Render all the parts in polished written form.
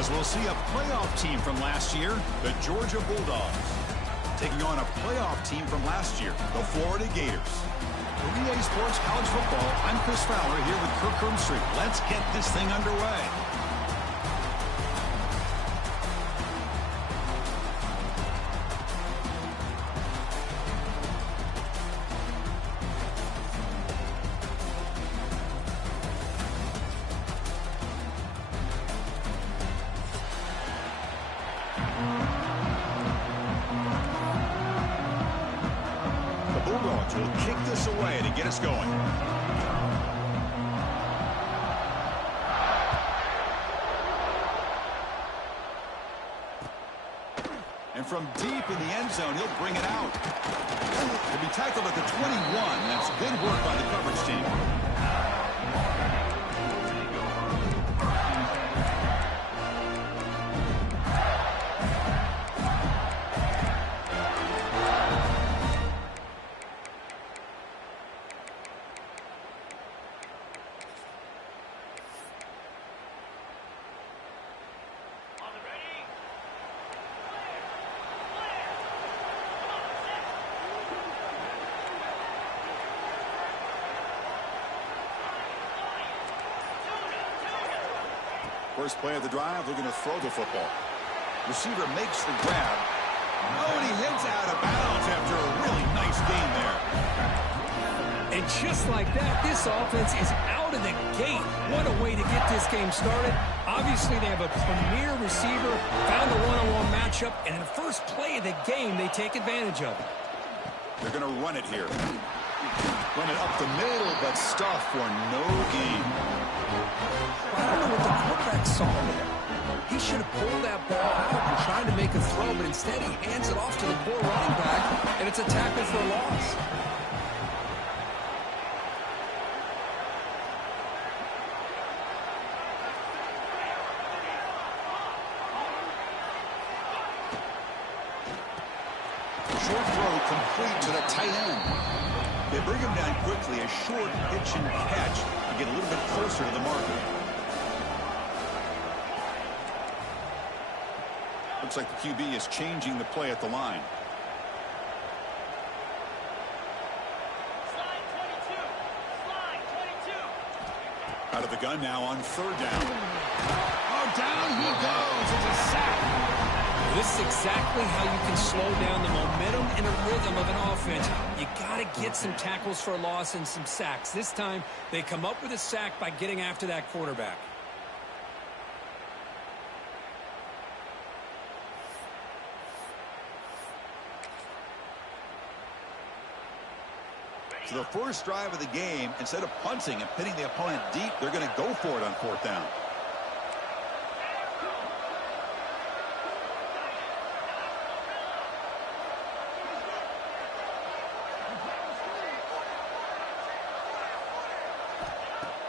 As we'll see a playoff team from last year, the Georgia Bulldogs, taking on a playoff team from last year, the Florida Gators. For EA Sports College Football, I'm Chris Fowler here with Kirk Herbstreit. Let's get this thing underway. Will kick this away to get us going. And from deep in the end zone, he'll bring it out. He'll be tackled at the 21. That's good work by the coverage team. First play of the drive, they're going to throw the football. Receiver makes the grab. Oh, and he heads out of bounds after a really nice gain there. And just like that, this offense is out of the gate. What a way to get this game started. Obviously, they have a premier receiver, found a one-on-one matchup, and in the first play of the game, they take advantage of it. They're going to run it here. Run it up the middle, but stuff for no gain. I don't know what the quarterback saw there. He should have pulled that ball out and tried to make a throw, but instead he hands it off to the poor running back, and it's a tackle for a loss. Short throw complete to the tight end. They bring him down quickly, a short pitch and catch to get a little bit closer to the marker. Looks like the QB is changing the play at the line. Slide 22. Out of the gun now on third down. Oh, down he goes. It's a sack. This is exactly how you can slow down the momentum and a rhythm of an offense. You got to get some tackles for a loss and some sacks. This time, they come up with a sack by getting after that quarterback. So the first drive of the game, instead of punting and pitting the opponent deep, they're going to go for it on fourth down.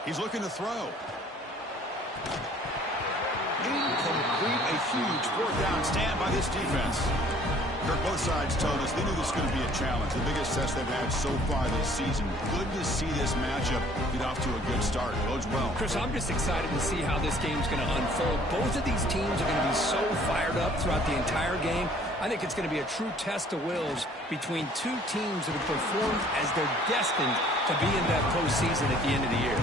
He's looking to throw. Incomplete, a huge fourth down stand by this defense. Kirk, both sides told us they knew this was going to be a challenge. The biggest test they've had so far this season. Good to see this matchup get off to a good start. Bodes well. Chris, I'm just excited to see how this game's going to unfold. Both of these teams are going to be so fired up throughout the entire game. I think it's going to be a true test of wills between two teams that have performed as they're destined to be in that postseason at the end of the year.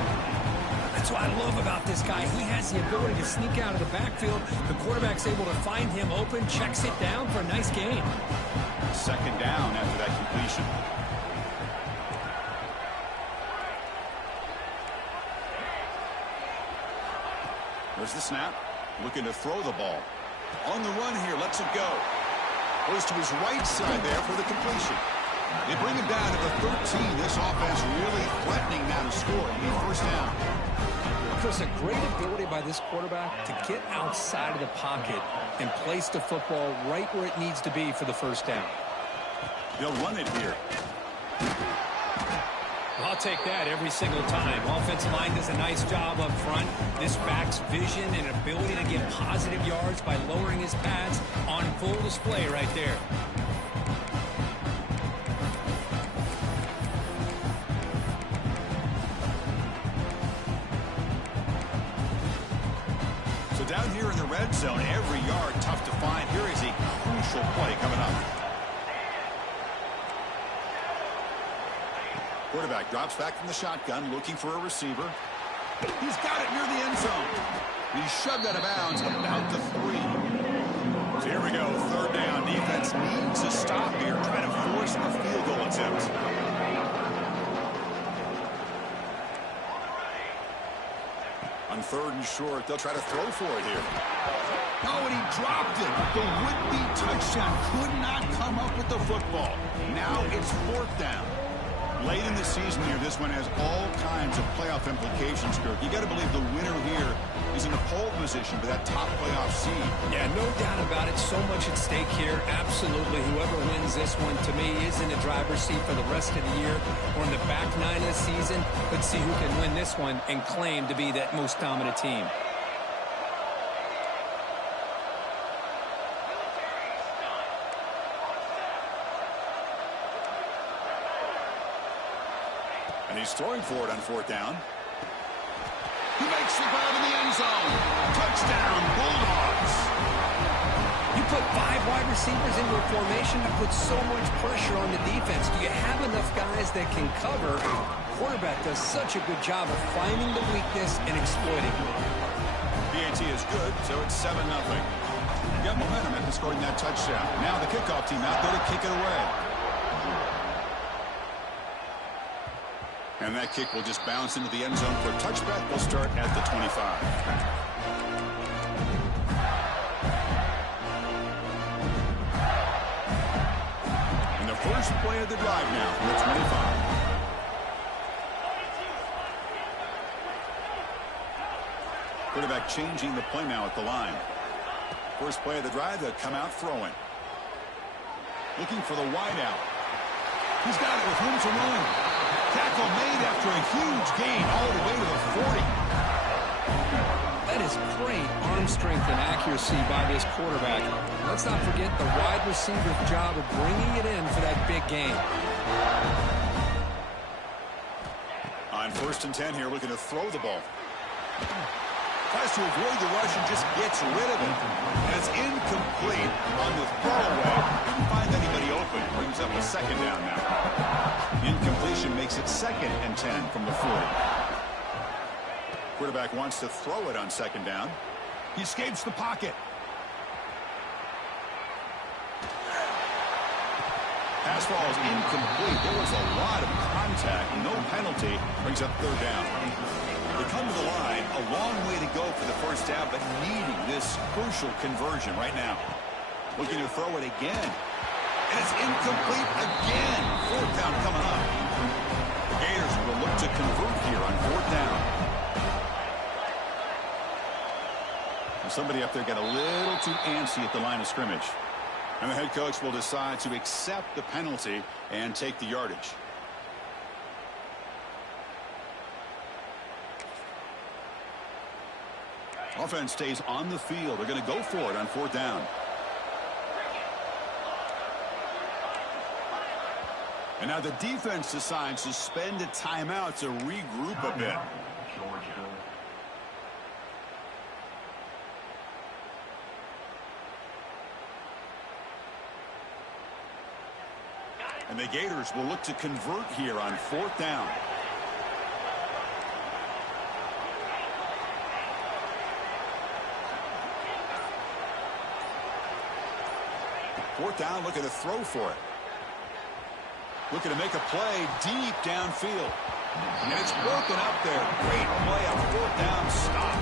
That's what I love about this guy. He has the ability to sneak out of the backfield. The quarterback's able to find him open, checks it down for a nice gain. Second down after that completion. There's the snap. Looking to throw the ball. On the run here, lets it go. Goes to his right side there for the completion. They bring him down to the 13. This offense really threatening now to score. It'll be first down. Chris, a great ability by this quarterback to get outside of the pocket and place the football right where it needs to be for the first down. They'll run it here. I'll take that every single time. Offensive line does a nice job up front. This back's vision and ability to get positive yards by lowering his pads on full display right there. So down here in the red zone, every yard tough to find. Here is a crucial play coming up. Quarterback drops back from the shotgun, looking for a receiver. He's got it near the end zone. He shoved out of bounds about the 3. So here we go, third down. Defense needs a stop here, trying to force a field goal attempt. On 3rd and short, they'll try to throw for it here. Oh, and he dropped it. The would-be touchdown could not come up with the football. Now it's 4th down. Late in the season here, this one has all kinds of playoff implications, Kirk. You got to believe the winner here is in a pole position for that top playoff seed. Yeah, no doubt about it. So much at stake here. Absolutely. Whoever wins this one, to me, is in the driver's seat for the rest of the year. We're in the back 9 of the season. Let's see who can win this one and claim to be that most dominant team. And he's throwing for it on 4th down. He makes the grab in the end zone. Touchdown, Bulldogs. You put 5 wide receivers into a formation to put so much pressure on the defense. Do you have enough guys that can cover? Quarterback does such a good job of finding the weakness and exploiting it. PAT is good, so it's 7-0. Got momentum after scoring that touchdown. Now the kickoff team out there to kick it away. And that kick will just bounce into the end zone for a touchback. We'll start at the 25. And the first play of the drive now from the 25. Quarterback changing the play now at the line. First play of the drive, they'll come out throwing. Looking for the wide out. He's got it with room to run. Tackle made after a huge gain all the way to the 40. That is great arm strength and accuracy by this quarterback. Let's not forget the wide receiver's job of bringing it in for that big gain. On 1st and 10 here, looking to throw the ball. Tries to avoid the rush and just gets rid of it. And it's incomplete on the throwaway. Didn't find anybody open. Brings up a 2nd down now. Incompletion makes it 2nd and 10 from the 40. Quarterback wants to throw it on 2nd down. He escapes the pocket. Pass ball is incomplete. There was a lot of contact. No penalty. Brings up 3rd down. They come to the line. A long way to go for the 1st down, but needing this crucial conversion right now. Looking to throw it again. And it's incomplete again. 4th down coming up. The Gators will look to convert here on 4th down. And somebody up there got a little too antsy at the line of scrimmage. And the head coach will decide to accept the penalty and take the yardage. Offense stays on the field. They're going to go for it on 4th down. And now the defense decides to spend a timeout to regroup a bit. And the Gators will look to convert here on 4th down. Fourth down, looking to throw for it. Looking to make a play deep downfield. And it's broken up there. Great play, a 4th down stop.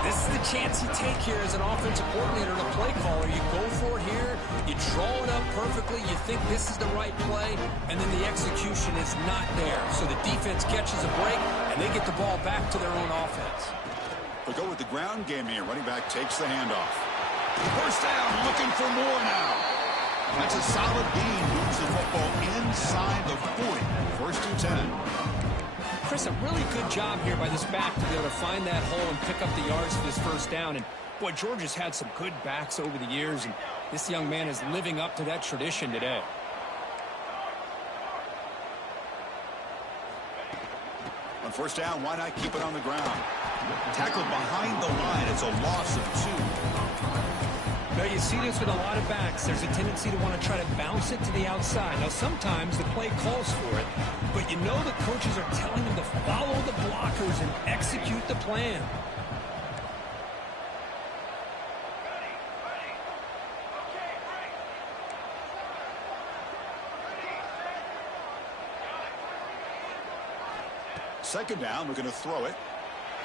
This is the chance you take here as an offensive coordinator and a play caller. You go for it here, you draw it up perfectly, you think this is the right play, and then the execution is not there. So the defense catches a break, and they get the ball back to their own offense. They'll go with the ground game here. Running back takes the handoff. 1st down, looking for more now. That's a solid gain. Moves the football inside the 40. 1st and 10. Chris, a really good job here by this back to be able to find that hole and pick up the yards for this 1st down. And, boy, Georgia's had some good backs over the years, and this young man is living up to that tradition today. On 1st down, why not keep it on the ground? Tackled behind the line. It's a loss of 2. Now, you see this with a lot of backs. There's a tendency to want to try to bounce it to the outside. Now, sometimes the play calls for it, but you know the coaches are telling them to follow the blockers and execute the plan. Second down, we're going to throw it.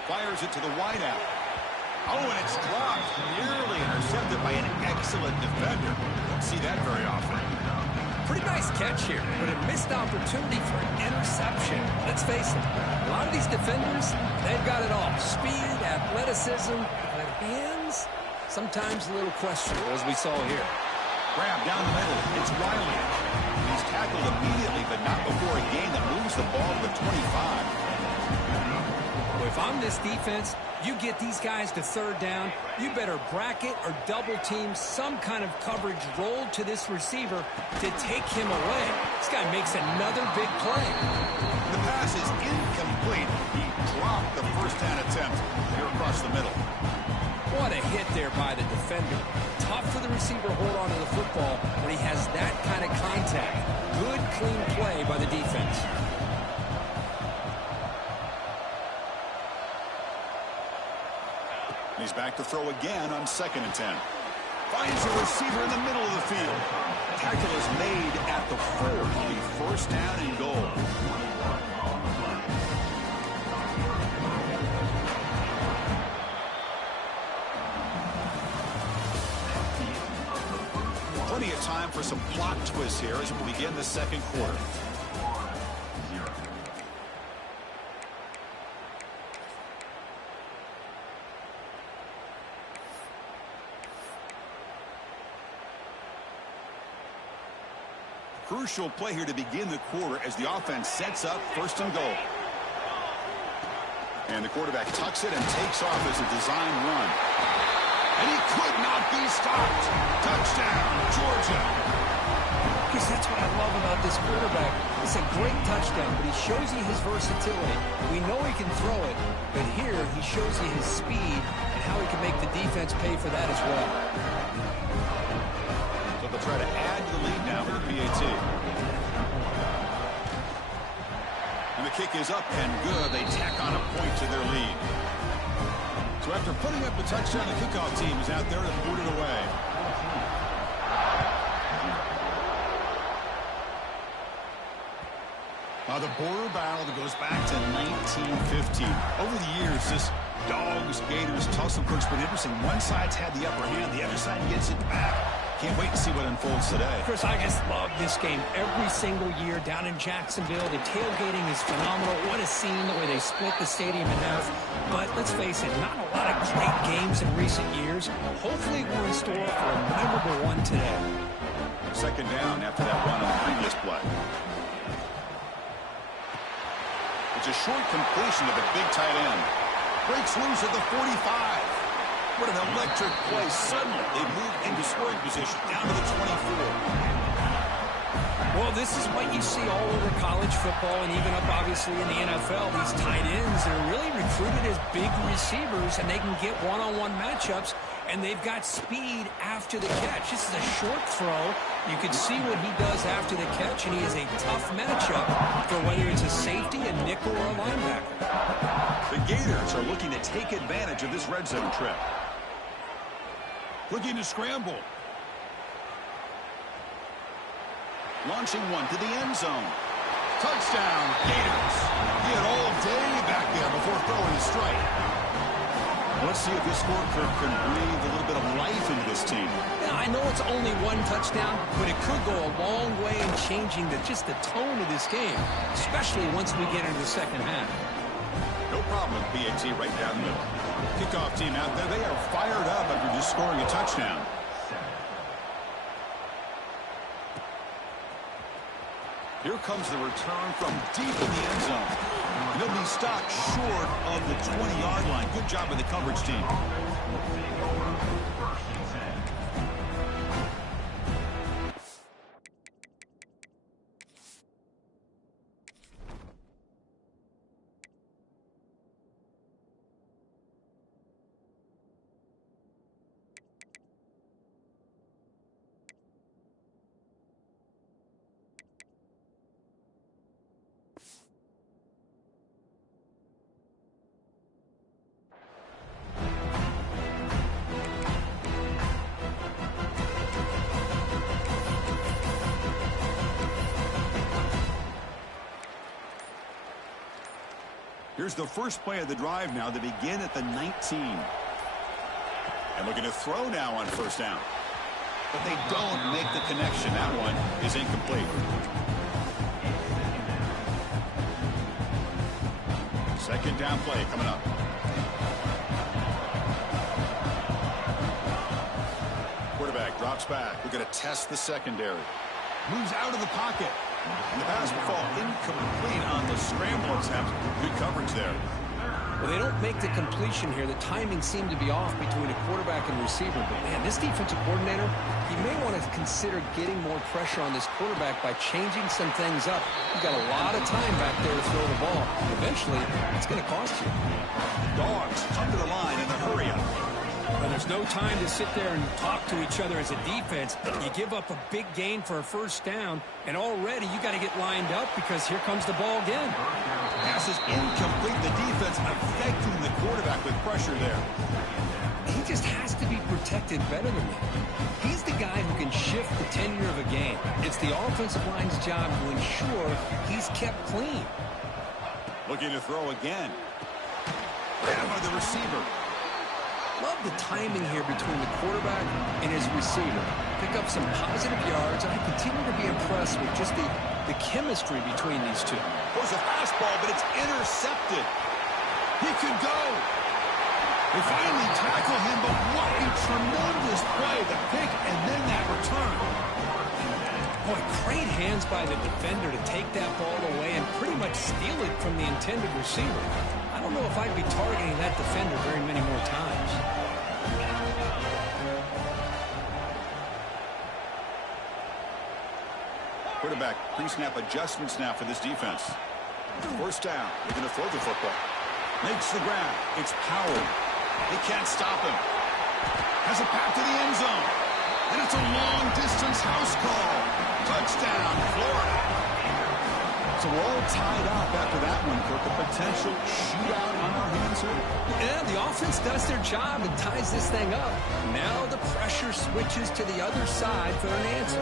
Fires it to the wideout. Oh, and it's dropped. Nearly intercepted by an excellent defender. Don't see that very often. Pretty nice catch here, but a missed opportunity for an interception. Let's face it, a lot of these defenders, they've got it all. Speed, athleticism, but hands, sometimes a little questionable, as we saw here. Grab down the middle. It's Riley. He's tackled immediately, but not before a gain that moves the ball to the 25. Well, if I'm this defense, you get these guys to third down, you better bracket or double team some kind of coverage rolled to this receiver to take him away. This guy makes another big play. The pass is incomplete. He dropped the first down attempt here across the middle. What a hit there by the defender. Tough for the receiver to hold on to the football when he has that kind of contact. Good, clean play by the defense. He's back to throw again on 2nd and 10. Finds a receiver in the middle of the field. Tackle is made at the 4. It'll be first down and goal. Plenty of time for some plot twists here as we begin the second quarter. Crucial play here to begin the quarter as the offense sets up 1st and goal. And the quarterback tucks it and takes off as a design run. And he could not be stopped. Touchdown, Georgia. Because that's what I love about this quarterback. It's a great touchdown, but he shows you his versatility. We know he can throw it, but here he shows you his speed and how he can make the defense pay for that as well. So they'll try to add to the lead now with the PAT. And the kick is up and good. They tack on a point to their lead. So after putting up the touchdown, the kickoff team is out there to boot it away. The border battle that goes back to 1915. Over the years, this Dogs, Gators, tussle cook's been interesting. One side's had the upper hand, the other side gets it back. Can't wait to see what unfolds today. Chris, I just love this game every single year down in Jacksonville. The tailgating is phenomenal. What a scene, the way they split the stadium in half. But let's face it, not a lot of great games in recent years. Hopefully we're in store for a memorable one today. Second down after that run on the previous play. It's a short completion to the big tight end. Breaks loose at the 45. What an electric play. Suddenly, they move into scoring position down to the 24. Well, this is what you see all over college football and even up, obviously, in the NFL. These tight ends are really recruited as big receivers, and they can get one-on-one matchups, and they've got speed after the catch. This is a short throw. You can see what he does after the catch, and he is a tough matchup for whether it's a safety, a nickel, or a linebacker. The Gators are looking to take advantage of this red zone trip. Looking to scramble. Launching one to the end zone. Touchdown, Gators. He had all day back there before throwing the strike. Let's see if this scorecard can breathe a little bit of life into this team. Yeah, I know it's only one touchdown, but it could go a long way in changing just the tone of this game, especially once we get into the second half. No problem with PAT right down the middle. Kickoff team out there, they are fired up after just scoring a touchdown. Here comes the return from deep in the end zone. And he'll be stopped short of the 20-yard line. Good job by the coverage team. Here's the first play of the drive now. They begin at the 19. And looking to throw now on first down. But they don't make the connection. That one is incomplete. Second down play coming up. Quarterback drops back. We're going to test the secondary. Moves out of the pocket. And the pass will fall incomplete on the scramble attempt. Good coverage there. Well, they don't make the completion here. The timing seemed to be off between a quarterback and receiver. But, man, this defensive coordinator, he may want to consider getting more pressure on this quarterback by changing some things up. You've got a lot of time back there to throw the ball. Eventually, it's going to cost you. Dogs come to the line in the hurry up. Well, there's no time to sit there and talk to each other as a defense. You give up a big gain for a first down, and already you got to get lined up because here comes the ball again. Pass is incomplete. The defense affecting the quarterback with pressure there. He just has to be protected better than that. He's the guy who can shift the tenure of a game. It's the offensive line's job to ensure he's kept clean. Looking to throw again. Down by the receiver. Love the timing here between the quarterback and his receiver. Pick up some positive yards. I continue to be impressed with just the chemistry between these two. There's a fastball, but it's intercepted. He can go. They finally tackle him, but what a tremendous play. The pick and then that return. Boy, great hands by the defender to take that ball away and pretty much steal it from the intended receiver. I don't know if I'd be targeting that defender very many more times. Quarterback pre-snap adjustments now for this defense. First down. They're going to throw the football. Makes the grab. It's Powell. They can't stop him. Has a path to the end zone. And it's a long-distance house call. Touchdown, Florida. So we're all tied up after that one, Kirk. A potential shootout on our hands here. Yeah, the offense does their job and ties this thing up. Now the pressure switches to the other side for an answer.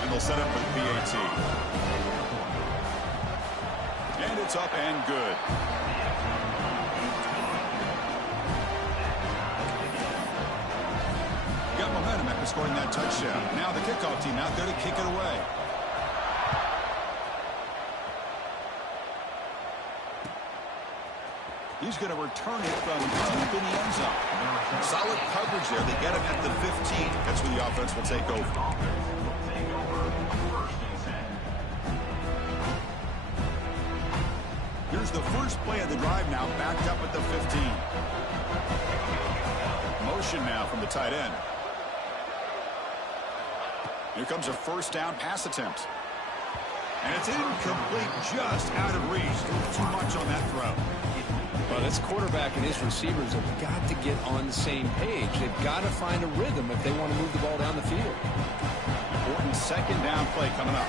And they'll set up with PAT. And it's up and good. Got momentum after scoring that touchdown. Now the kickoff team out there to kick it away. He's going to return it from deep in the end zone. Solid coverage there. They get him at the 15. That's where the offense will take over. Here's the first play of the drive now, backed up at the 15. Motion now from the tight end. Here comes a first down pass attempt. And it's incomplete, just out of reach. Too much on that throw. Well, this quarterback and his receivers have got to get on the same page. They've got to find a rhythm if they want to move the ball down the field. Important second down play coming up.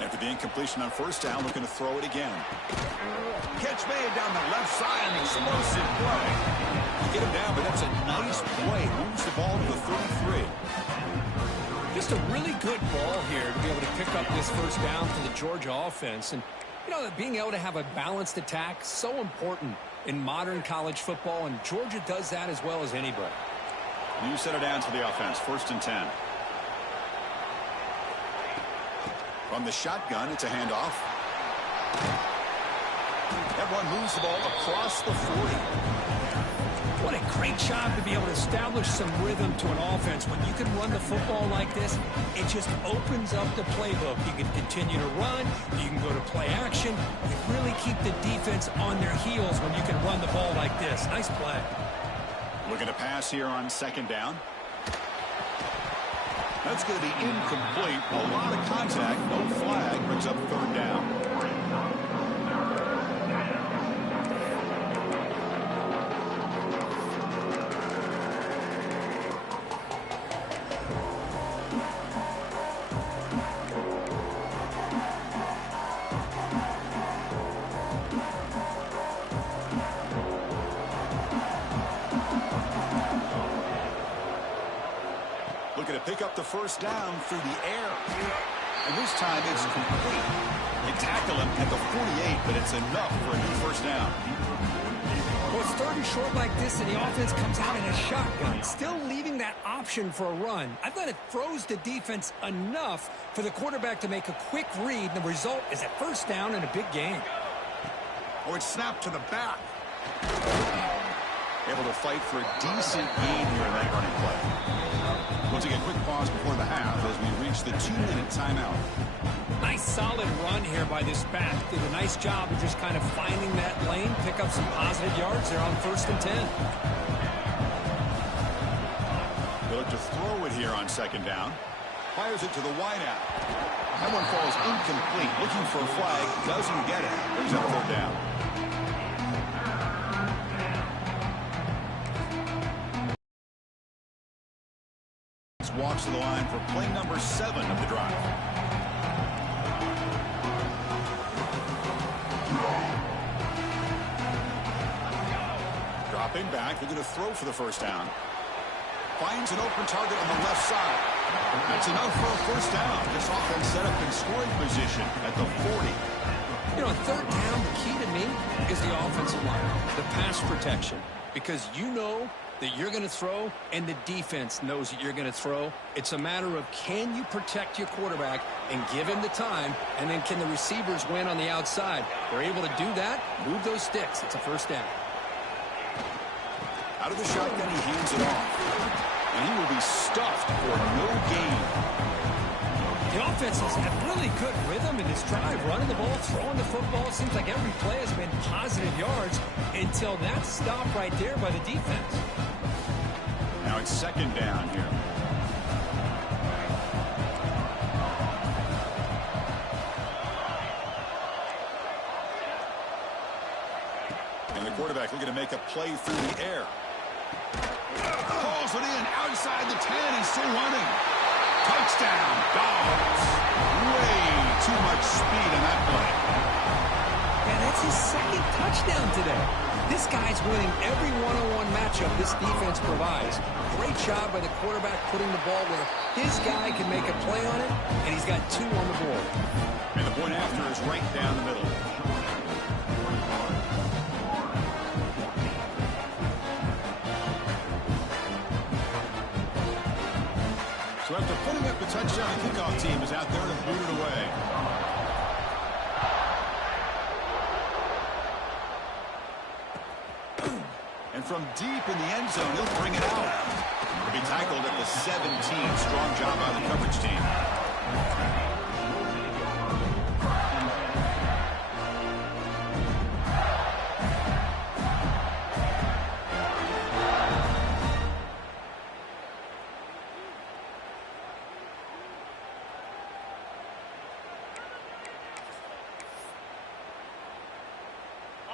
After the incompletion on first down, looking to throw it again. Catch made down the left side, an explosive play. Get him down, but that's a nice play. Moves the ball to the 33. Just a really good ball here to be able to pick up this first down for the Georgia offense. And, you know, being able to have a balanced attack, so important in modern college football, and Georgia does that as well as anybody. You set it down to the offense, 1st and 10. From the shotgun, it's a handoff. That one moves the ball across the 40. What a great job to be able to establish some rhythm to an offense. When you can run the football like this, it just opens up the playbook. You can continue to run. You can go to play action. You really keep the defense on their heels when you can run the ball like this. Nice play. Looking to pass here on second down. That's going to be incomplete. A lot of contact. No flag. Brings up third down. Looking to pick up the first down through the air. And this time it's complete. They tackle him at the 48, but it's enough for a new first down. Well, it's third and short like this, and the offense comes out in a shotgun, still leaving that option for a run. I thought it froze the defense enough for the quarterback to make a quick read, and the result is a first down and a big gain. Oh, it's snapped to the back. Able to fight for a decent gain here in that running play. We'll take a quick pause before the half as we reach the 2-minute timeout. Nice solid run here by this back. Did a nice job of just kind of finding that lane, pick up some positive yards there on 1st and 10. They look to throw it here on 2nd down. Fires it to the wideout. That one falls incomplete. Looking for a flag. Doesn't get it. Brings up 3rd down. Walks to the line for play number 7 of the drive. Dropping back, they're going to throw for the first down. Finds an open target on the left side. That's enough for a first down. This offense set up in scoring position at the 40. You know, 3rd down, the key to me is the offensive line, the pass protection, because you know that you're going to throw, and the defense knows that you're going to throw. It's a matter of can you protect your quarterback and give him the time, and then can the receivers win on the outside? They're able to do that, move those sticks. It's a first down. Out of the shotgun, he hands it off. And he will be stuffed for no gain. The offense has had really good rhythm in this drive, running the ball, throwing the football. It seems like every play has been positive yards until that stop right there by the defense. Now it's 2nd down here. And the quarterback looking to make a play through the air. Pulls it in outside the 10 and still running. Touchdown, Dogs. Way too much speed on that play. And that's his 2nd touchdown today. This guy's winning every one-on-one matchup this defense provides. Great job by the quarterback putting the ball where his guy can make a play on it, and he's got 2 on the board. And the point after is right down the middle. So after putting up the touchdown, the kickoff team is out there to boot it away. And from deep in the end zone, he'll bring it out. He'll be tackled at the 17. Strong job by the coverage team.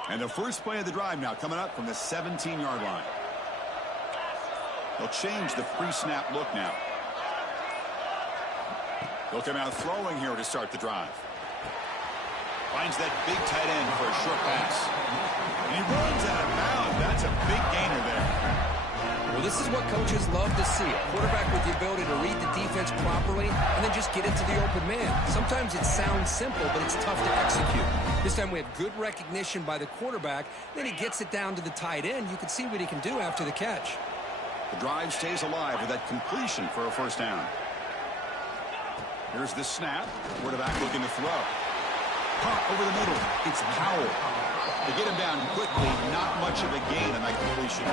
And the first play of the drive now coming up from the 17-yard line. They'll change the pre-snap look now. They'll come out throwing here to start the drive. Finds that big tight end for a short pass. And he runs out of bounds. That's a big gainer there. Well, this is what coaches love to see. A quarterback with the ability to read the defense properly and then just get it to the open man. Sometimes it sounds simple, but it's tough to execute. This time we have good recognition by the quarterback. Then he gets it down to the tight end. You can see what he can do after the catch. The drive stays alive with that completion for a first down. Here's the snap. Quarterback looking to throw. Pop over the middle. It's Powell. They get him down quickly. Not much of a gain on that completion.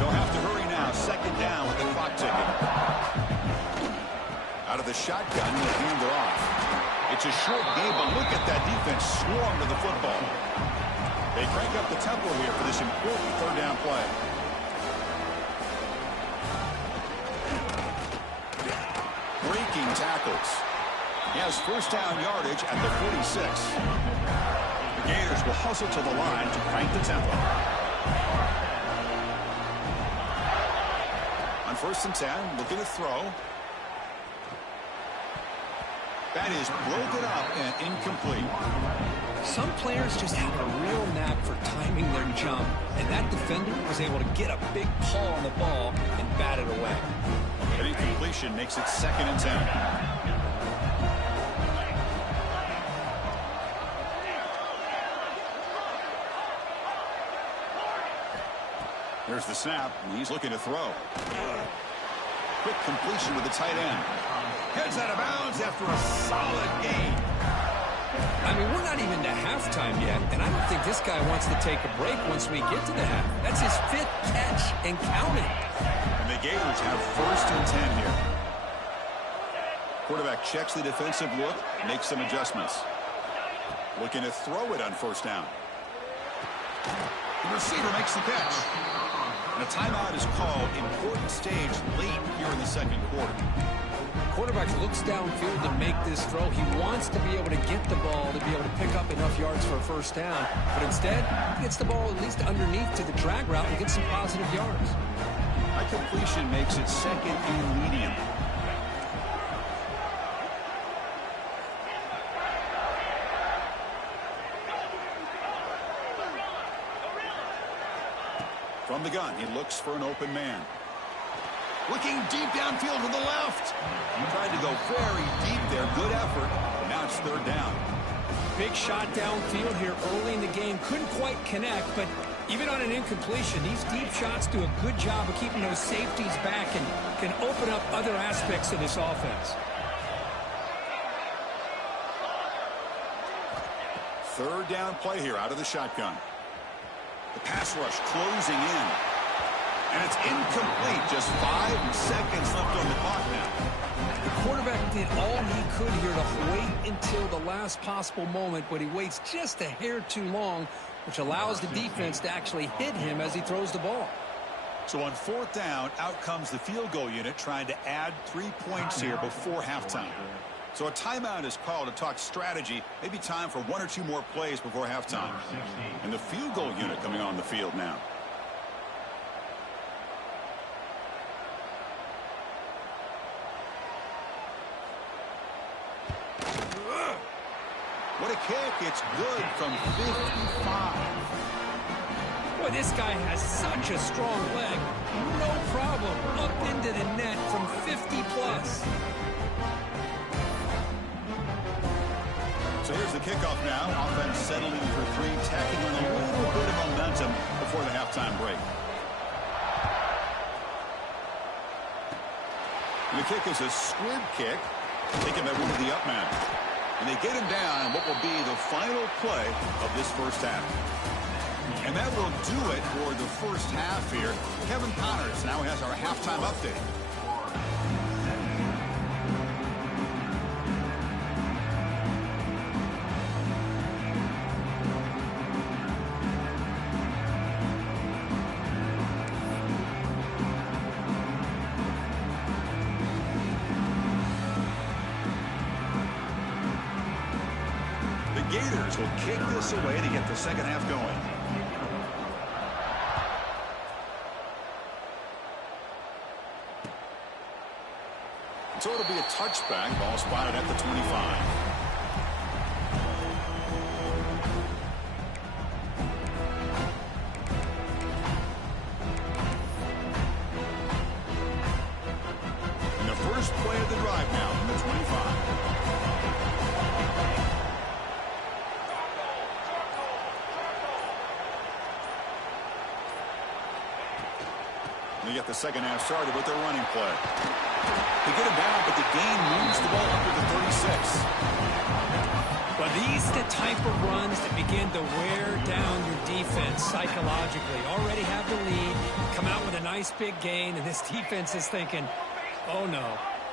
They'll have to hurry now. 2nd down with the clock ticking. Out of the shotgun, they'll hand it off. It's a short game, but look at that defense swarm to the football. They crank up the tempo here for this important 3rd down play. Breaking tackles. He has first down yardage at the 46. The Gators will hustle to the line to crank the tempo. On 1st and 10, looking to throw. That is broken up and incomplete. Some players just have a real knack for timing their jump, and that defender was able to get a big paw on the ball and bat it away. An incompletion makes it 2nd and 10. There's the snap, and he's looking to throw. Quick completion with the tight end. Heads out of bounds after a solid gain. I mean, we're not even to halftime yet, and I don't think this guy wants to take a break once we get to the half. That's his 5th catch and counting. And the Gators have 1st and 10 here. Quarterback checks the defensive look, makes some adjustments. Looking to throw it on 1st down. The receiver makes the catch. And a timeout is called. Important stage late here in the 2nd quarter. Quarterback looks downfield to make this throw. He wants to be able to get the ball to be able to pick up enough yards for a 1st down. But instead, he gets the ball at least underneath to the drag route and gets some positive yards. High completion makes it 2nd and medium. From the gun, he looks for an open man. Looking deep downfield to the left. He tried to go very deep there. Good effort. And now it's 3rd down. Big shot downfield here early in the game. Couldn't quite connect, but even on an incompletion, these deep shots do a good job of keeping those safeties back and can open up other aspects of this offense. 3rd down play here out of the shotgun. The pass rush closing in. And it's incomplete. Just 5 seconds left on the clock now. The quarterback did all he could here to wait until the last possible moment, but he waits just a hair too long, which allows the defense to actually hit him as he throws the ball. So on 4th down, out comes the field goal unit trying to add 3 points here before halftime. So a timeout is called to talk strategy. Maybe time for 1 or 2 more plays before halftime. And the field goal unit coming on the field now. What a kick. It's good from 55. Boy, this guy has such a strong leg. No problem. Up into the net from 50 plus. So here's the kickoff now. Offense settling for 3, tacking on a little bit of momentum before the halftime break. And the kick is a squib kick, taken by one of the up men. And they get him down on what will be the final play of this 1st half. And that will do it for the 1st half here. Kevin Connors now has our halftime update. Gators will kick this away to get the 2nd half going. So it'll be a touchback. Ball spotted at the 25. And the first play of the drive now from the 25. They get the 2nd half started with their running play. They get him down, but the gain moves the ball under the 36. Well, these are the type of runs that begin to wear down your defense psychologically. Already have the lead, come out with a nice big gain, and this defense is thinking, oh no,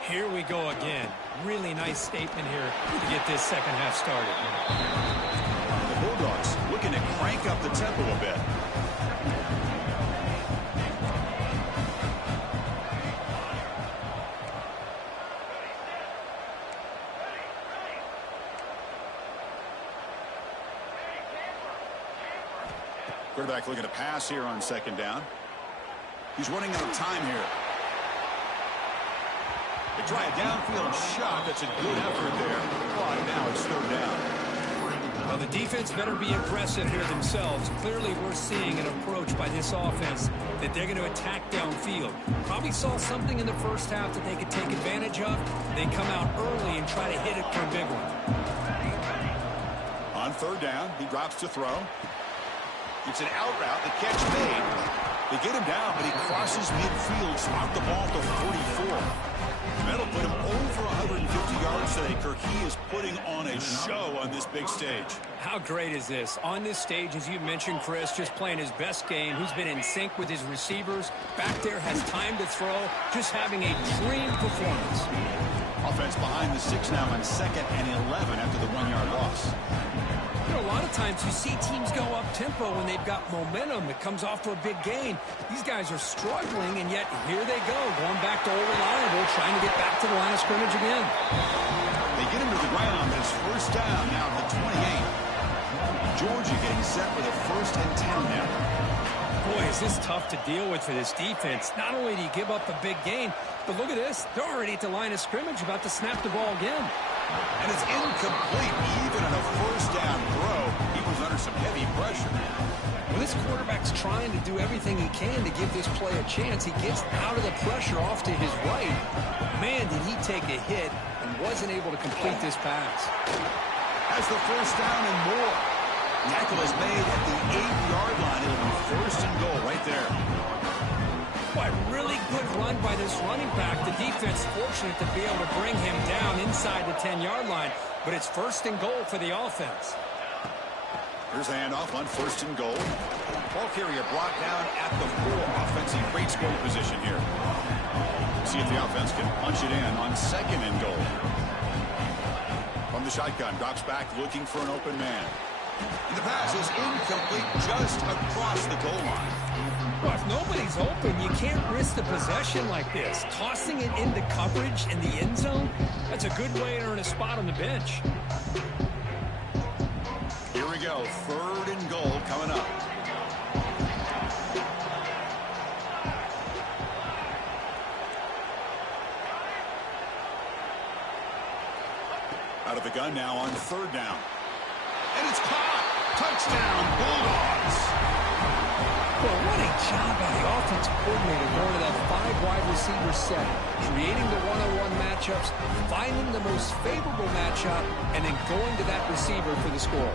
here we go again. Really nice statement here to get this 2nd half started. The Bulldogs looking to crank up the tempo a bit. Quarterback looking to pass here on 2nd down. He's running out of time here. They try a downfield shot. That's a good effort there. But now it's 3rd down. Well, the defense better be aggressive here themselves. Clearly, we're seeing an approach by this offense that they're going to attack downfield. Probably saw something in the 1st half that they could take advantage of. They come out early and try to hit it for a big one. On 3rd down, he drops to throw. It's an out route. The catch made. They get him down, but he crosses midfield, spot the ball to 44. That'll put him over 150 yards today. Kirk, he is putting on a show on this big stage. How great is this? On this stage, as you mentioned, Chris, just playing his best game. He's been in sync with his receivers. Back there, has time to throw. Just having a dream performance. Offense behind the 6 now on 2nd and 11 after the 1-yard loss. You know, a lot of times you see teams go up-tempo when they've got momentum. It comes off for a big gain. These guys are struggling, and yet here they go, going back to old reliable, trying to get back to the line of scrimmage again. They get him to the ground. It's first down now at the 28. Georgia getting set with a 1st and 10 now. Boy, is this tough to deal with for this defense. Not only do you give up a big gain, but look at this. They're already at the line of scrimmage, about to snap the ball again. And it's incomplete. Even on a 1st down throw, he was under some heavy pressure. Well, this quarterback's trying to do everything he can to give this play a chance. He gets out of the pressure off to his right. Man, did he take a hit and wasn't able to complete this pass. Has the 1st down and more. Tackle is made at the 8-yard line. It'll be 1st and goal right there. What really good run by this running back. The defense fortunate to be able to bring him down inside the 10-yard line, but it's 1st and goal for the offense. Here's a handoff on 1st and goal. Ball carrier brought down at the 4. Offensive great scoring position here. See if the offense can punch it in on 2nd and goal. From the shotgun, drops back looking for an open man. And the pass is incomplete just across the goal line. Well, if nobody's open, you can't risk the possession like this. Tossing it into coverage in the end zone, that's a good way to earn a spot on the bench. Here we go, 3rd and goal coming up. Out of the gun now on 3rd down. And it's caught. Touchdown, Bulldogs. Well, what a job by the offensive coordinator going to that 5-wide receiver set, creating the one-on-one matchups, finding the most favorable matchup, and then going to that receiver for the score.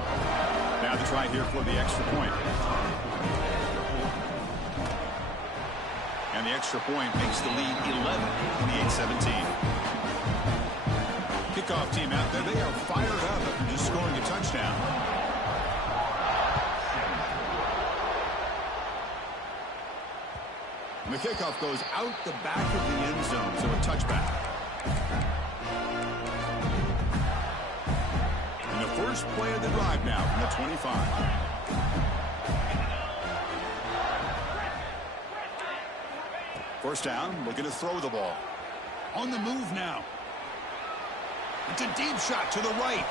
Now the try here for the extra point. And the extra point makes the lead 11 in the 8-17. Kickoff team out there, they are fired up after just scoring a touchdown. And the kickoff goes out the back of the end zone, so a touchback. And the first play of the drive now from the 25. First down, looking to throw the ball. On the move now. It's a deep shot to the right.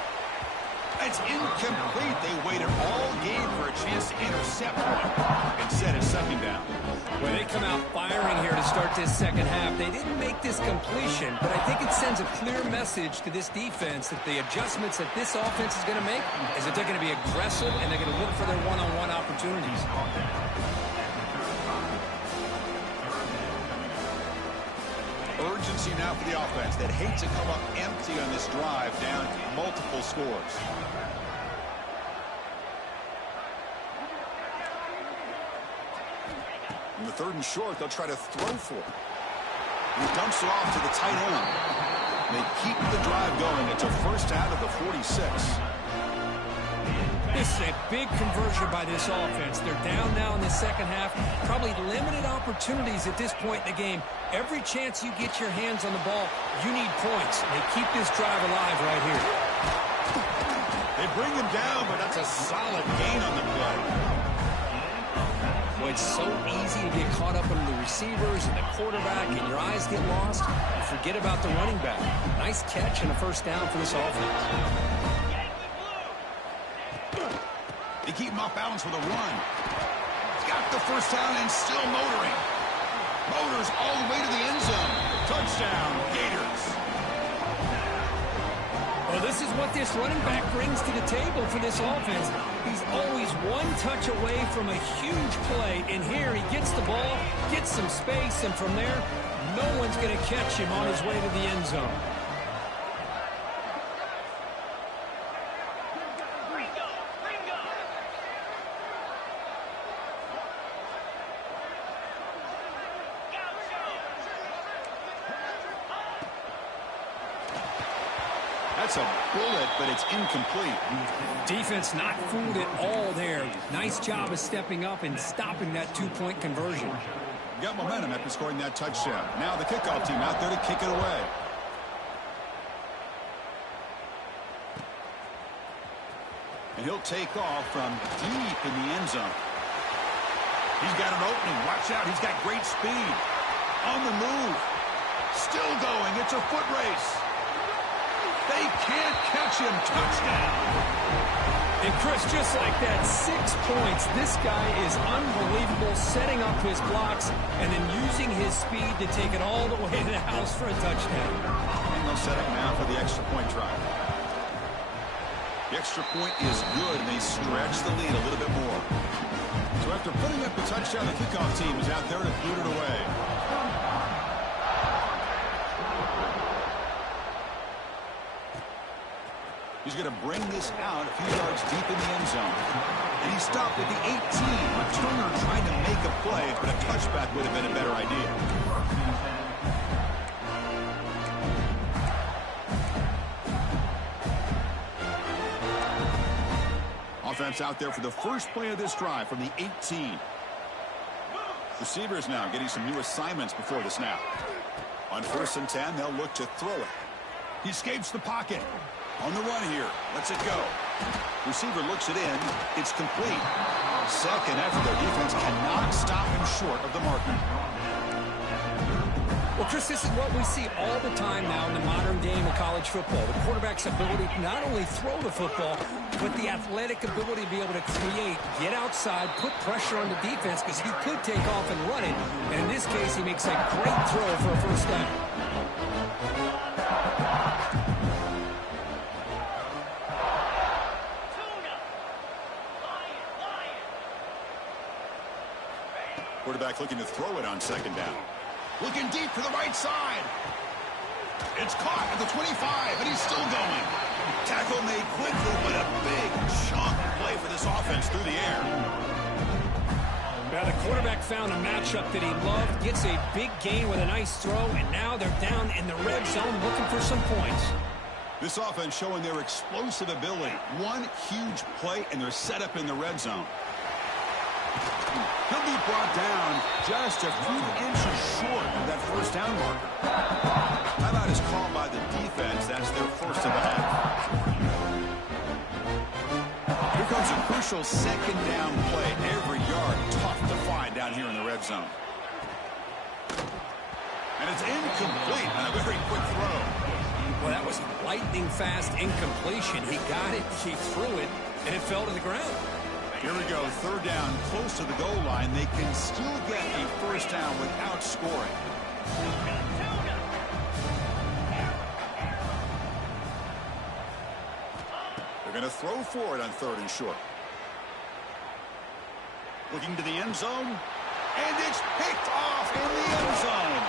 It's incomplete. They waited all game for a chance to intercept one. Instead, it's 2nd down. Well, they come out firing here to start this second half. They didn't make this completion, but I think it sends a clear message to this defense that the adjustments that this offense is going to make is that they're going to be aggressive and they're going to look for their one-on-one opportunities. Urgency now for the offense that hates to come up empty on this drive, down multiple scores. In the 3rd and short, they'll try to throw for it. He dumps it off to the tight end. They keep the drive going. It's a 1st down of the 46. This is a big conversion by this offense. They're down now in the second half. Probably limited opportunities at this point in the game. Every chance you get your hands on the ball, you need points. They keep this drive alive right here. They bring him down, but that's a solid gain on the play. Well, it's so easy to get caught up under the receivers and the quarterback, and your eyes get lost. You forget about the running back. Nice catch and a 1st down for this offense. They keep him off balance with a run. Got the 1st down and still motoring. Motors all the way to the end zone. Touchdown, Gators. Well, this is what this running back brings to the table for this offense. He's always one touch away from a huge play. And here he gets the ball, gets some space, and from there, no one's going to catch him on his way to the end zone. That's a bullet, but it's incomplete. Defense not fooled at all there. Nice job of stepping up and stopping that two-point conversion. Got momentum after scoring that touchdown. Now the kickoff team out there to kick it away. And he'll take off from deep in the end zone. He's got an opening. Watch out. He's got great speed. On the move. Still going. It's a foot race. They can't catch him. Touchdown. And Chris, just like that, 6 points. This guy is unbelievable, setting up his blocks and then using his speed to take it all the way to the house for a touchdown. And they'll set up now for the extra point try. The extra point is good, and they stretch the lead a little bit more. So after putting up the touchdown, the kickoff team is out there to boot it away. He's going to bring this out a few yards deep in the end zone. And he stopped at the 18. Returner trying to make a play, but a touchback would have been a better idea. Offense out there for the first play of this drive from the 18. Receivers now getting some new assignments before the snap. On 1st and 10, they'll look to throw it. He escapes the pocket. On the run here. Lets it go. Receiver looks it in. It's complete. Second effort. Their defense cannot stop him short of the marker. Well, Chris, this is what we see all the time now in the modern game of college football. The quarterback's ability to not only throw the football, but the athletic ability to be able to create, get outside, put pressure on the defense, because he could take off and run it. And in this case, he makes a great throw for a first down. Quarterback looking to throw it on 2nd down. Looking deep to the right side. It's caught at the 25, and he's still going. Tackle made quickly, but a big chunk play for this offense through the air. Now the quarterback found a matchup that he loved, gets a big gain with a nice throw, and now they're down in the red zone looking for some points. This offense showing their explosive ability. One huge play, and they're set up in the red zone. He'll be brought down just a few inches short of that first down marker. Timeout is called by the defense. That's their first of the half. Here comes a crucial 2nd down play. Every yard tough to find down here in the red zone. And it's incomplete on a very quick throw. Well, that was lightning fast incompletion. He got it, he threw it, and it fell to the ground. Here we go, 3rd down, close to the goal line. They can still get a first down without scoring. They're going to throw for it on 3rd and short. Looking to the end zone, and it's picked off in the end zone.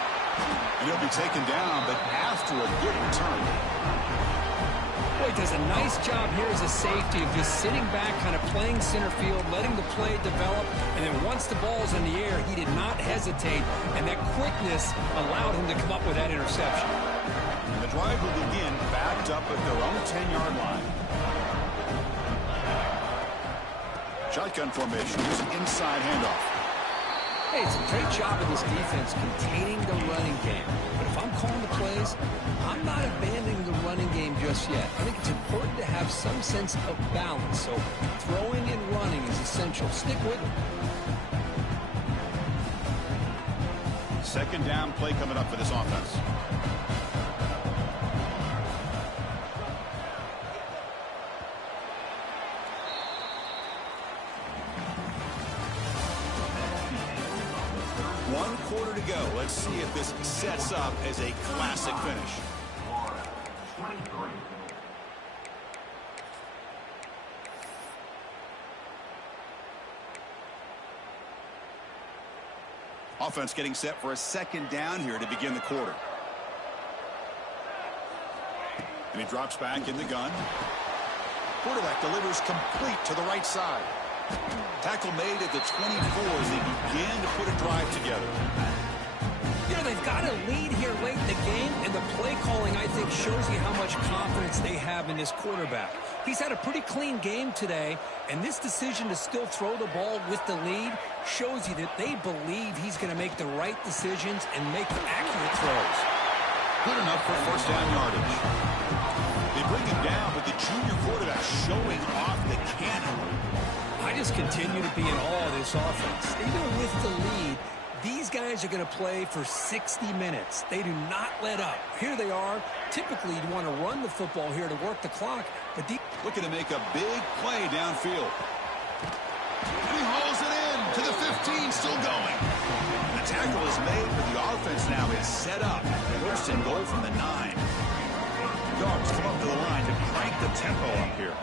And he'll be taken down, but after a good return. Boy, he does a nice job here as a safety of just sitting back, kind of playing center field, letting the play develop, and then once the ball's in the air, he did not hesitate, and that quickness allowed him to come up with that interception. And the drive will begin backed up at their own 10-yard line. Shotgun formation, using inside handoff. Hey, it's a great job of this defense containing the running game. But if I'm calling the plays, I'm not abandoning the running game just yet. I think it's important to have some sense of balance. So throwing and running is essential. Stick with it. 2nd down play coming up for this offense. One quarter to go. Let's see if this sets up as a classic finish. Offense getting set for a 2nd down here to begin the quarter. And he drops back in the gun. Quarterback delivers complete to the right side. Tackle made at the 24 as they began to put a drive together. You know, they've got a lead here late in the game, and the play calling, I think, shows you how much confidence they have in this quarterback. He's had a pretty clean game today, and this decision to still throw the ball with the lead shows you that they believe he's going to make the right decisions and make accurate throws. Good enough for first down yardage. They bring him down, but the junior quarterback showing off the cannon. I just continue to be in awe of this offense. Even with the lead, these guys are going to play for 60 minutes. They do not let up. Here they are. Typically, you want to run the football here to work the clock, but looking to make a big play downfield. And he hauls it in to the 15, still going. The tackle is made, but the offense now is set up. First and goal from the 9. Dogs come up to the line to crank the tempo up here.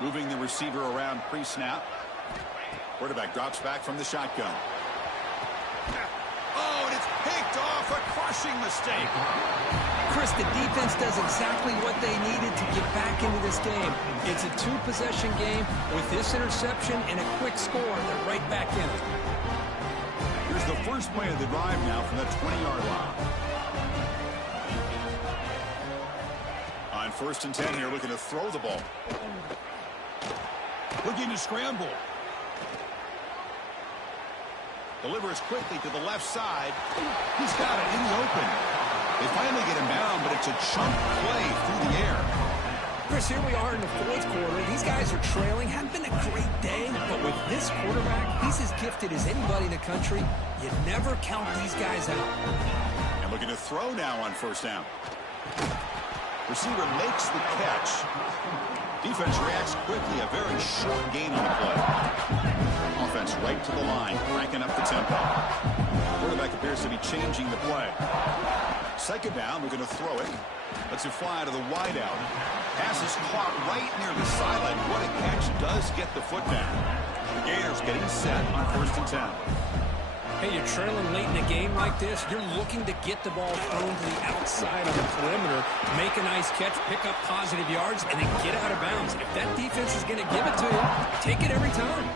Moving the receiver around pre-snap. Quarterback drops back from the shotgun. Oh, and it's picked off. A crushing mistake. Chris, the defense does exactly what they needed to get back into this game. It's a two-possession game. With this interception and a quick score, they're right back in it. Here's the first play of the drive now from the 20-yard line. On first and 10 here, looking to throw the ball. Looking to scramble. Delivers quickly to the left side. He's got it in the open. They finally get him down, but it's a chunk play through the air. Chris, here we are in the fourth quarter. These guys are trailing. Hadn't been a great day, but with this quarterback, he's as gifted as anybody in the country. You never count these guys out. And looking to throw now on first down. Receiver makes the catch. Defense reacts quickly. A very short gain on the play. Offense right to the line, cranking up the tempo. Quarterback appears to be changing the play. Second down, we're going to throw it. Lets it fly to the wideout. Pass is caught right near the sideline. What a catch. Does get the foot down. The Gators getting set on first and 10. Hey, you're trailing late in a game like this. You're looking to get the ball thrown to the outside on the perimeter, make a nice catch, pick up positive yards, and then get out of bounds. If that defense is going to give it to you, take it every time.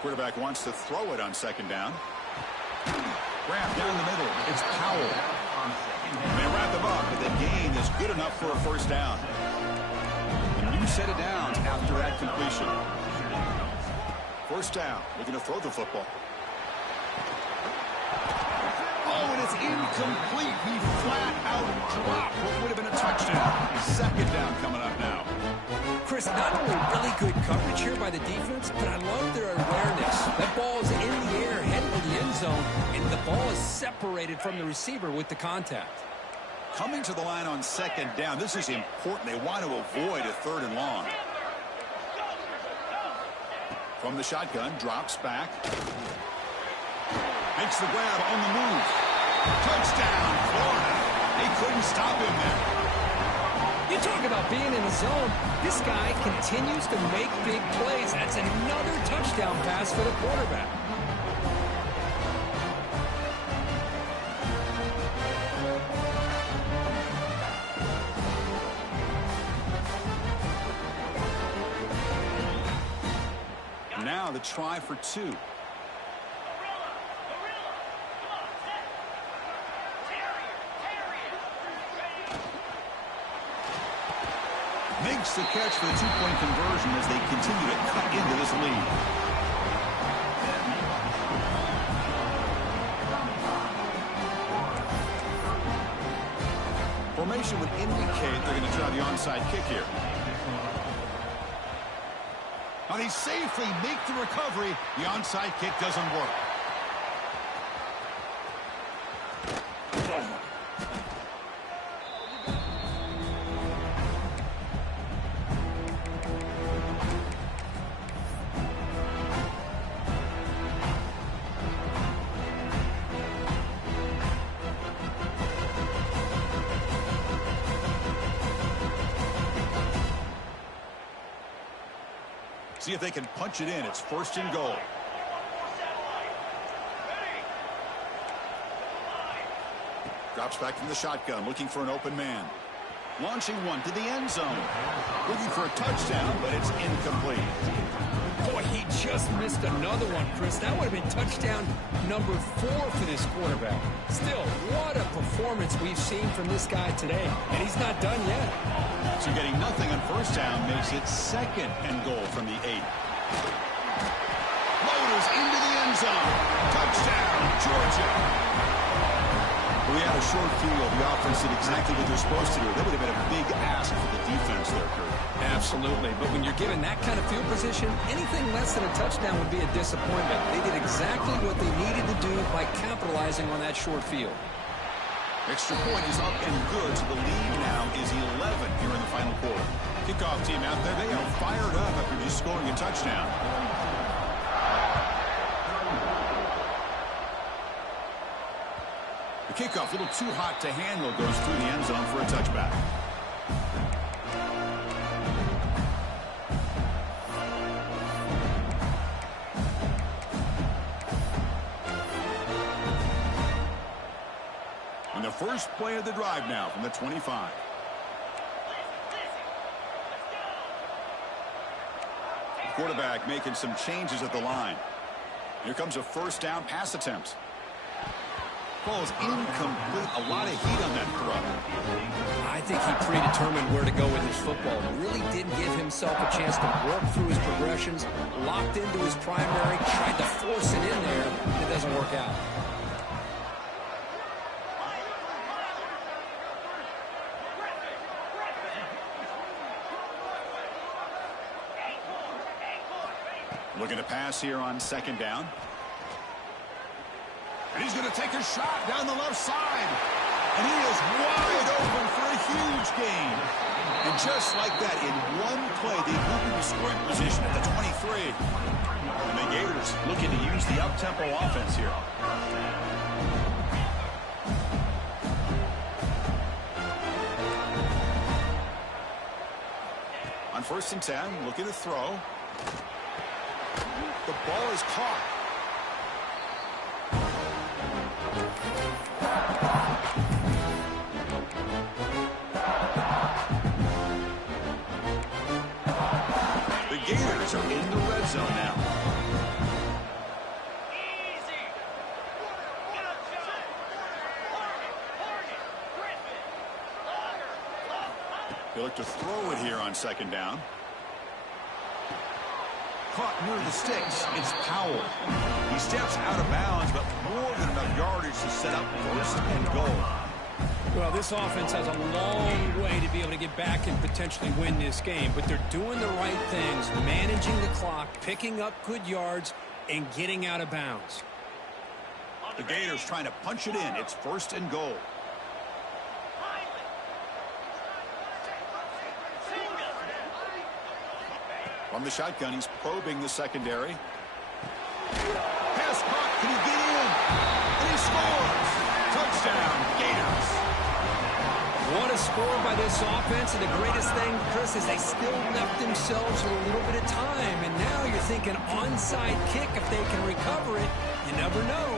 Quarterback wants to throw it on second down. Wrap down the middle. It's Powell. They wrap him up, but the gain is good enough for a first down. And you set it down after that completion. First down. Looking to throw the football. Oh, and it's incomplete. He flat out dropped what would have been a touchdown. Second down coming up now. Chris, not only really good coverage here by the defense, but I love their awareness. That ball is in the air, heading to the end zone, and the ball is separated from the receiver with the contact. Coming to the line on second down. This is important. They want to avoid a third and long. From the shotgun, drops back. Makes the grab on the move. Touchdown, Florida. They couldn't stop him there. You talk about being in the zone. This guy continues to make big plays. That's another touchdown pass for the quarterback. Now the try for two. Makes the catch for the two-point conversion as they continue to cut into this lead. Formation would indicate they're going to try the onside kick here. Now they safely make the recovery. The onside kick doesn't work. See if they can punch it in. It's first and goal. Drops back from the shotgun, looking for an open man. Launching one to the end zone. Looking for a touchdown, but it's incomplete. Boy, he just missed another one, Chris. That would have been touchdown number 4 for this quarterback. Still, what a performance we've seen from this guy today, and he's not done yet. So getting nothing on first down makes it 2nd and goal from the 8. Motors into the end zone. Touchdown, Georgia. We had a short field. The offense did exactly what they're supposed to do. That would have been a big ask for the defense there, Kurt. Absolutely. But when you're given that kind of field position, anything less than a touchdown would be a disappointment. They did exactly what they needed to do by capitalizing on that short field. Extra point is up and good, so the lead now is 11 here in the final quarter. Kickoff team out there, they are fired up after just scoring a touchdown. The kickoff, a little too hot to handle, goes through the end zone for a touchback. And the first play of the drive now from the 25. The quarterback making some changes at the line. Here comes a first down pass attempt. Ball is incomplete. A lot of heat on that throw. I think he predetermined where to go with his football. Really didn't give himself a chance to work through his progressions. Locked into his primary, tried to force it in there, and it doesn't work out. Looking to pass here on 2nd down. And he's going to take a shot down the left side. And he is wide open for a huge gain. And just like that, in one play, they moved into scoring position at the 23. And the Gators looking to use the up-tempo offense here. On 1st and 10, looking to throw. The ball is caught. The Gators are in the red zone now. They look to throw it here on 2nd down. Caught near the sticks. It's Powell. He steps out of bounds, but more than enough yardage to set up 1st and goal. Well, this offense has a long way to be able to get back and potentially win this game, but they're doing the right things, managing the clock, picking up good yards, and getting out of bounds. The Gators trying to punch it in. It's 1st and goal. From the shotgun, he's probing the secondary. Pass caught. Can he get in? And he scores. Touchdown, Gators. What a score by this offense, and the greatest thing, Chris, is they still left themselves a little bit of time, and now you're thinking onside kick if they can recover it. You never know.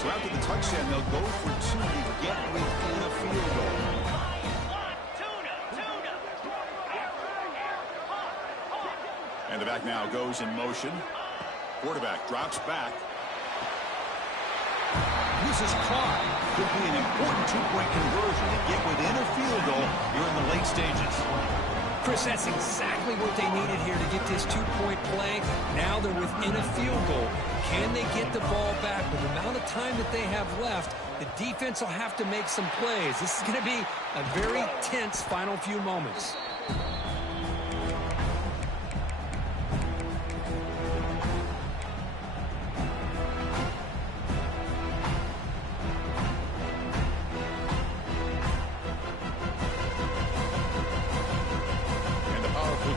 So after the touchdown, they'll go for 2 to get within a field goal. And the back now goes in motion. Quarterback drops back. This is caught. Could be an important 2-point conversion to get within a field goal here in the late stages. Chris, that's exactly what they needed here to get this 2-point play. Now they're within a field goal. Can they get the ball back? With the amount of time that they have left, the defense will have to make some plays. This is going to be a very tense final few moments.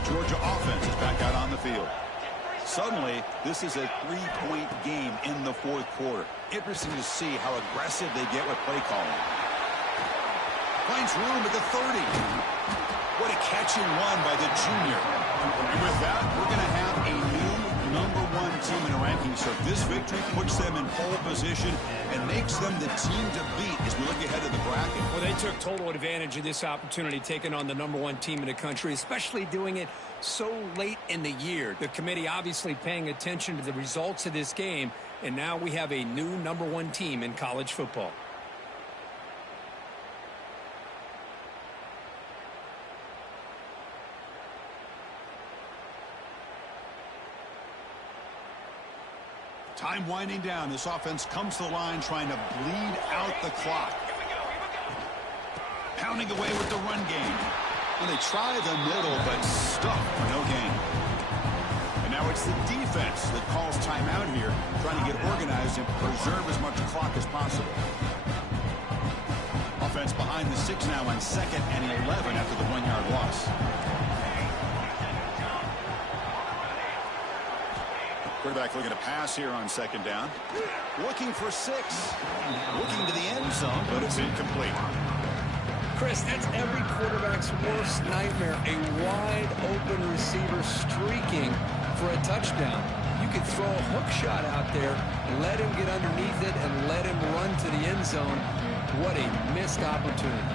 Georgia offense is back out on the field. Suddenly, this is a 3-point game in the 4th quarter. Interesting to see how aggressive they get with play calling. Finds room at the 30. What a catch and run by the junior. And with that, we're going to have a new #1 team in the rankings. So This victory puts them in pole position and makes them the team to beat as we look ahead of the bracket. Well, they took total advantage of this opportunity, taking on the #1 team in the country, especially doing it so late in the year. The committee obviously paying attention to the results of this game, and now we have a new #1 team in college football. Time winding down. This offense comes to the line trying to bleed out the clock. Pounding away with the run game. And they try the middle, but stuck for no gain. And now it's the defense that calls timeout here, trying to get organized and preserve as much clock as possible. Offense behind the 6 now on 2nd and 11 after the 1-yard loss. Quarterback looking to pass here on 2nd down. Looking for 6. Looking to the end zone, but it's incomplete. Chris, that's every quarterback's worst nightmare. A wide-open receiver streaking for a touchdown. You could throw a hook shot out there, let him get underneath it, and let him run to the end zone. What a missed opportunity.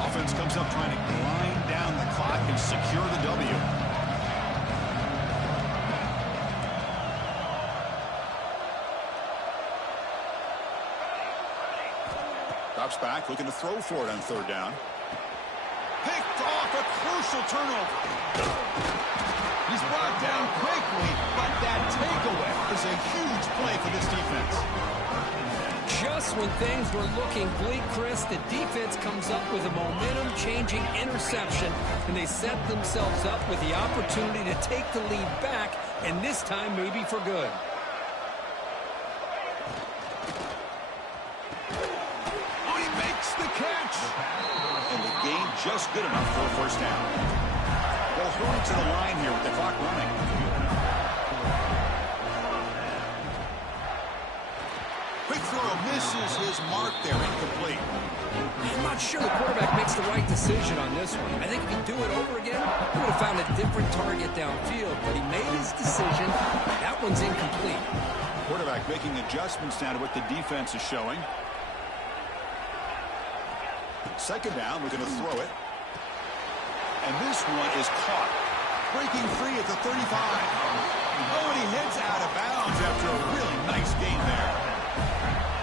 Offense comes up trying to grind down the clock and secure the W. Drops back, looking to throw for it on 3rd down. Picked off, a crucial turnover. He's brought down quickly, but that takeaway is a huge play for this defense. Just when things were looking bleak, Chris, the defense comes up with a momentum-changing interception, and they set themselves up with the opportunity to take the lead back, and this time maybe for good. Oh, he makes the catch! And the gain just good enough for a 1st down. Well, throwing to the line here with the clock running. Quick throw misses his mark there, incomplete. I'm not sure the quarterback makes the right decision on this one. I think if he'd do it over again, he would have found a different target downfield, but he made his decision. That one's incomplete. Quarterback making adjustments now to what the defense is showing. 2nd down, we're going to throw it. And this one is caught. Breaking free at the 35. Oh, and he heads out of bounds after a really nice game there.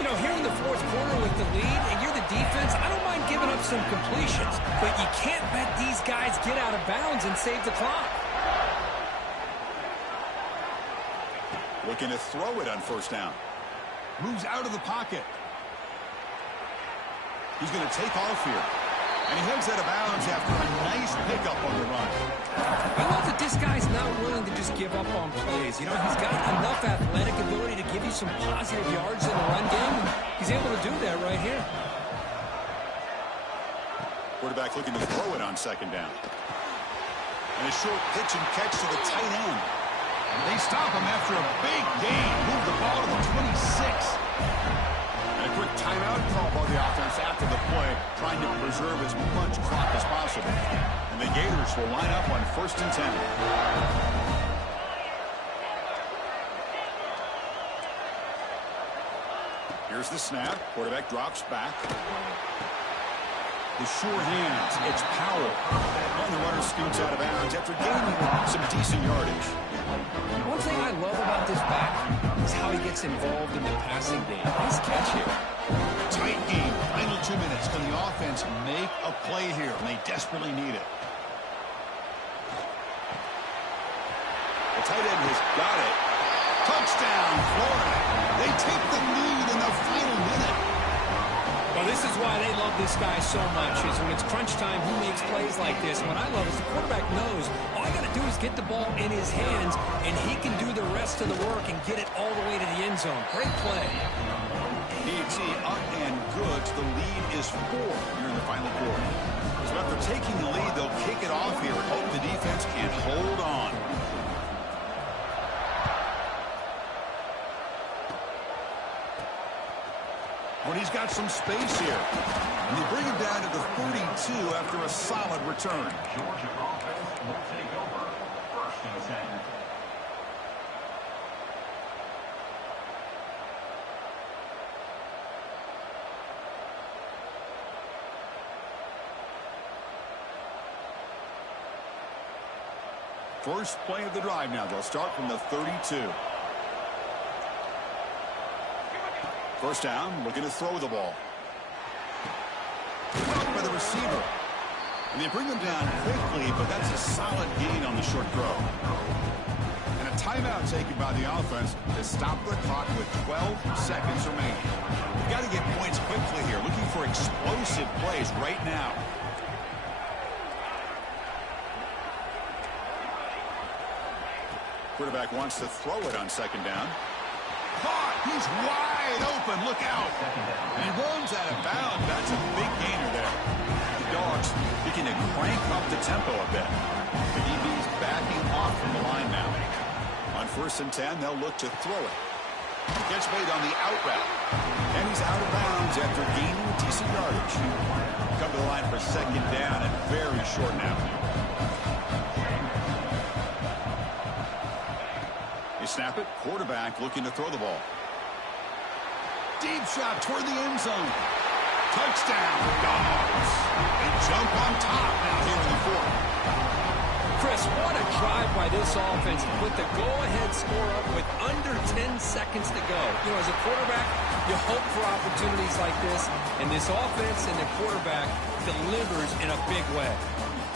You know, here in the 4th quarter with the lead, and you're the defense, I don't mind giving up some completions, but you can't let these guys get out of bounds and save the clock. Looking to throw it on 1st down. Moves out of the pocket. He's going to take off here. And he heads out of bounds after a nice pickup on the run. I love that this guy's not willing to just give up on plays. You know, he's got enough athletic ability to give you some positive yards in the run game, and he's able to do that right here. Quarterback looking to throw it on 2nd down. And a short pitch and catch to the tight end. They stop him after a big gain. Move the ball to the 26. And a quick timeout call by the offense after the play, trying to preserve as much clock as possible. And the Gators will line up on 1st and 10. Here's the snap. Quarterback drops back. The sure hands. It's Powell. And the runner scoots out of bounds after gaining some decent yardage. One thing I love about this back is how he gets involved in the passing game. Nice catch here. Tight game. Final 2 minutes. Can the offense make a play here? And they desperately need it. The tight end has got it. Touchdown, Florida. They take the lead in the final minute. Well, this is why they love this guy so much, is when it's crunch time, he makes plays like this. What I love is the quarterback knows all I got to do is get the ball in his hands, and he can do the rest of the work and get it all the way to the end zone. Great play. PAT up and good. The lead is 4 here in the final quarter. So after taking the lead, they'll kick it off here and hope the defense can hold on. But he's got some space here. And they bring him down to the 42 after a solid return. Georgia offense will take over 1st and 10. First play of the drive now. They'll start from the 32. First down, looking to throw the ball. Blocked by the receiver. And they bring him down quickly, but that's a solid gain on the short throw. And a timeout taken by the offense to stop the clock with 12 seconds remaining. You've got to get points quickly here, looking for explosive plays right now. Quarterback wants to throw it on second down. Caught! He's wide open. Look out! And he runs out of bounds. That's a big gainer there. The Dogs looking to crank up the tempo a bit. The DB's backing off from the line now. On 1st and 10, they'll look to throw it. Gets made on the out route. And he's out of bounds after gaining decent yardage. Come to the line for second down and very short now. They snap it. Quarterback looking to throw the ball. Deep shot toward the end zone. Touchdown, Dogs. They jump on top now here in the 4th. Chris, what a drive by this offense to put the go-ahead score up with under 10 seconds to go. You know, as a quarterback, you hope for opportunities like this, and this offense and the quarterback delivers in a big way.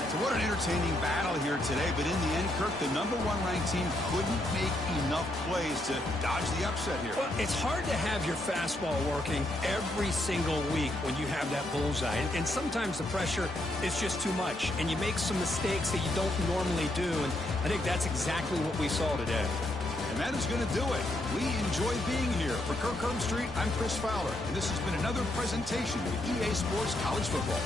So what an entertaining battle here today, but in the end, Kirk, the #1 ranked team couldn't make enough plays to dodge the upset here. Well, it's hard to have your fastball working every single week when you have that bullseye, and sometimes the pressure is just too much, and you make some mistakes that you don't normally do, and I think that's exactly what we saw today. And that is going to do it. We enjoy being here. For Kirk Street, I'm Chris Fowler, and this has been another presentation of EA Sports College Football.